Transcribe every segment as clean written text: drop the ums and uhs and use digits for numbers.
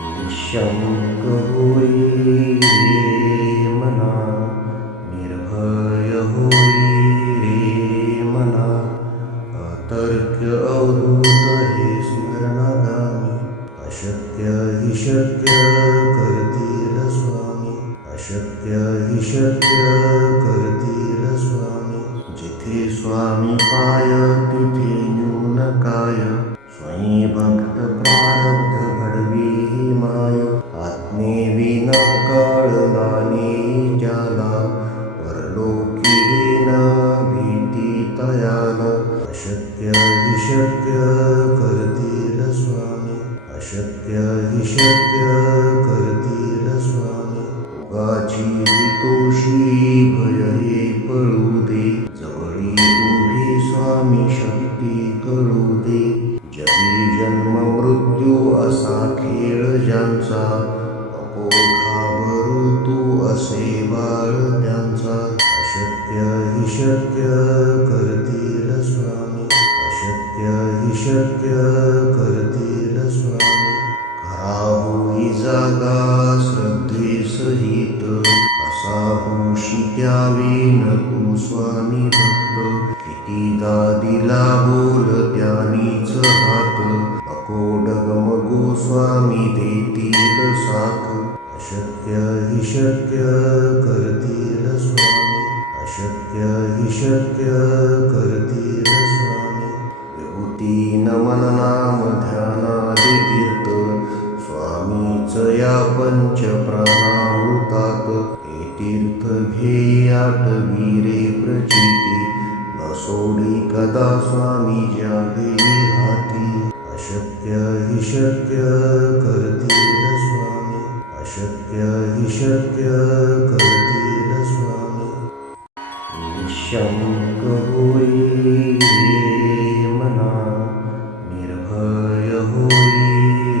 निःशंक होई रे मना, निर्भय होई रे मना, अतर्क्य अवधूत हे स्मरणागामी, अशक्य हि शक्य करतील स्वामी, अशक्य हि शक्य करतील स्वामी. जिथे स्वामी पाय तिथे न्यून काय, स्वयं भक्त प्रारब्ध घडवी ही माय. आज्ञेविना कळला नाही ज्याला, परलोकी न भीती तयाला. अशक्य हि शक्य करतील स्वामी, अशक्य हि शक्य करतील स्वामी. उगाची तोषी भय हे पळू दे, जवळी उभी स्वामी शक्ती कळू दे. जगी जन्म मृत्यू असा खेळ ज्यांचा, नको घाबरू तू असे बाळ त्यांचा. अशक्य हि शक्य करतील स्वामी, अशक्य हि शक्य करतील स्वामी. खरा होई जागा श्रद्धे सहित, असा होशी द्यावी न तू स्वामी भक्त. कितीदा दिला बोल त्यानीच हात, नको डगमगू स्वामी देतील साथ. अशक्य हि शक्य करतील स्वामी, अशक्य हि शक्य करतील स्वामी. विभूती नमन नाम ध्यानादि तीर्थ, स्वामीच या पंच प्राणामृतात. हे तीर्थ घेई आठवी रे प्रचिती, न सोडी कदा स्वामी ज्या घेई हाती. अशक्य हि शक्य करतील स्वामी, अशक्य हि शक्य करतील स्वामी. निःशंक होई रे मना, निर्भय होई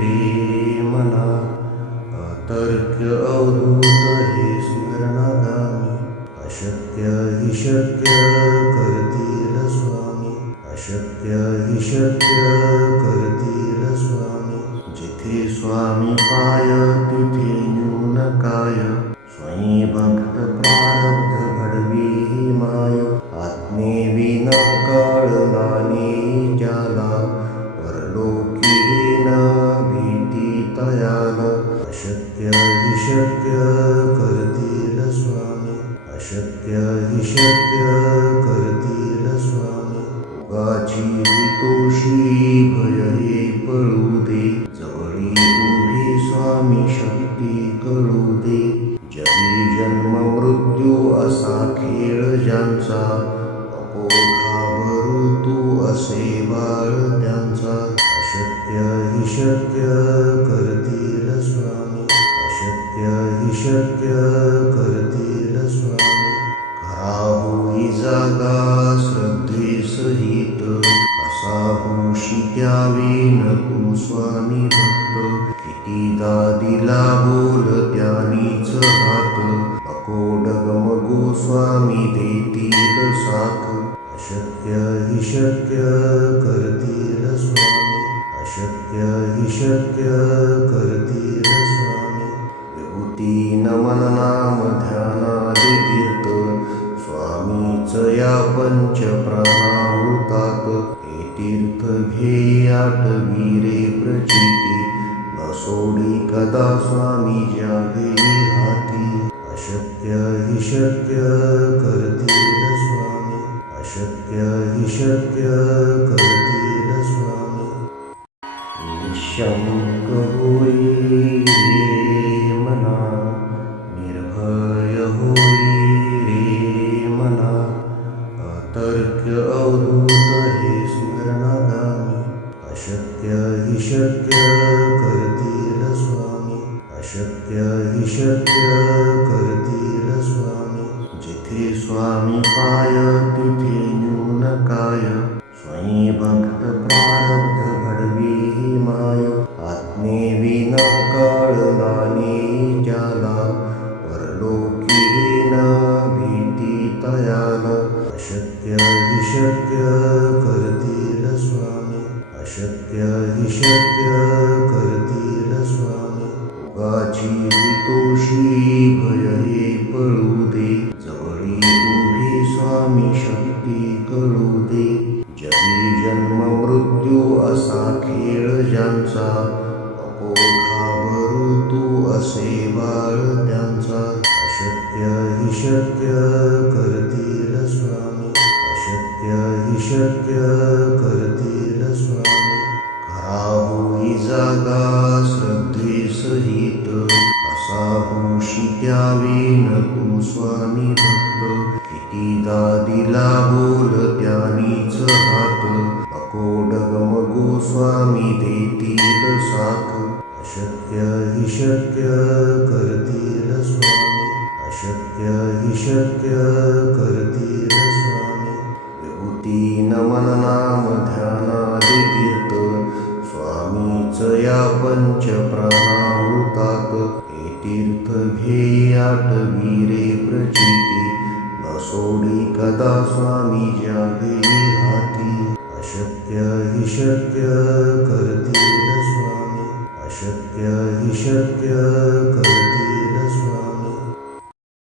रे मना, अतर्क्य अवधूत हे स्मरणागामी. अशक्य हि शक्य करतील स्वामी, अशक्य हि शक्य करतील स्वामी. जिथे स्वामी पाय तिथे न्यून काय, स्वयं भक्त प्रारब्ध घडवी ही माय. आज्ञेविना कळला नाही ज्याला, परलोकी न भीती तयाला. अशक्य हि शक्य करतील स्वामी, अशक्य हि शक्य करतील स्वामी. उगाची तोषी भय हे पळू दे, जवळी उभी स्वामी शक्ती कळू दे. जगी जन्म मृत्यू असा खेळ ज्यांचा, नको घाबरू तू असे बाळ त्यांचा. अशक्य हि शक्य करतील स्वामी, अशक्य हि शक्य करतील स्वामी. खरा होई जागा श्रद्धे सहित, असा होशी द्यावी न तू स्वामी भक्त. कितीदा दिला बोल त्यानीच हात, नको डगमगू स्वामी देतील साथ. अशक्य हि शक्य करतील स्वामी, अशक्य हि शक्य करतील स्वामी. विभूती नमन नाम ध्यानादि तीर्थ, स्वामीच या पंच प्राणामृतात. हे तीर्थ घेई आठवी रे प्रचिती, न सोडी कदा स्वामी ज्या घेई हाती. अशक्य हि शक्य करतील स्वामी, अशक्य हि शक्य करतील स्वामी. निःशंक होई रे मना, निर्भय होई रे मना, अतर्क्य अवधूत हे स्मरणागामी. अशक्य हि शक्य करतील स्वामी, अशक्य हि शक्य करतील स्वामी. जिथे स्वामी पाय तिथे न्यून काय, स्वयं भक्त प्रारब्ध घडवी ही माय. आज्ञेविना कळला नाही ज्याला, परलोकी न भीती तयाला. अशक्य हि शक्य करतील स्वामी, अशक्य हि शक्य करतील स्वामी. भोगाची भीतोशी भय हे पळू दे, जवळी उभी स्वामी शक्ती कळू दे. जगी जन्म मृत्यू असा खेळ ज्यांचा, नको घाबरू तू असे बाळ त्यांचा. अशक्य हि शक्य करतील स्वामी, अशक्य हि शक्य करतील स्वामी. खरा होई जागा श्रद्धेसहित, कसा होशी त्यावेन तू स्वामी भक्त. कितीदा दिला बोल त्यानीच हात, नको डगमगू स्वामी देतील साथ. अशक्य हि शक्य करतील स्वामी, अशक्य हि शक्य करतील स्वामी. विभूती नमन नाम ध्यानादि तीर्थ, स्वामीच या पंच प्राणाहुतात. हे तीर्थ घे आठवी रे प्रचिती, न सोडी कदा स्वामी जागे हाती. अशक्य हि शक्य करतील स्वामी, अशक्य हि शक्य करतील स्वामी.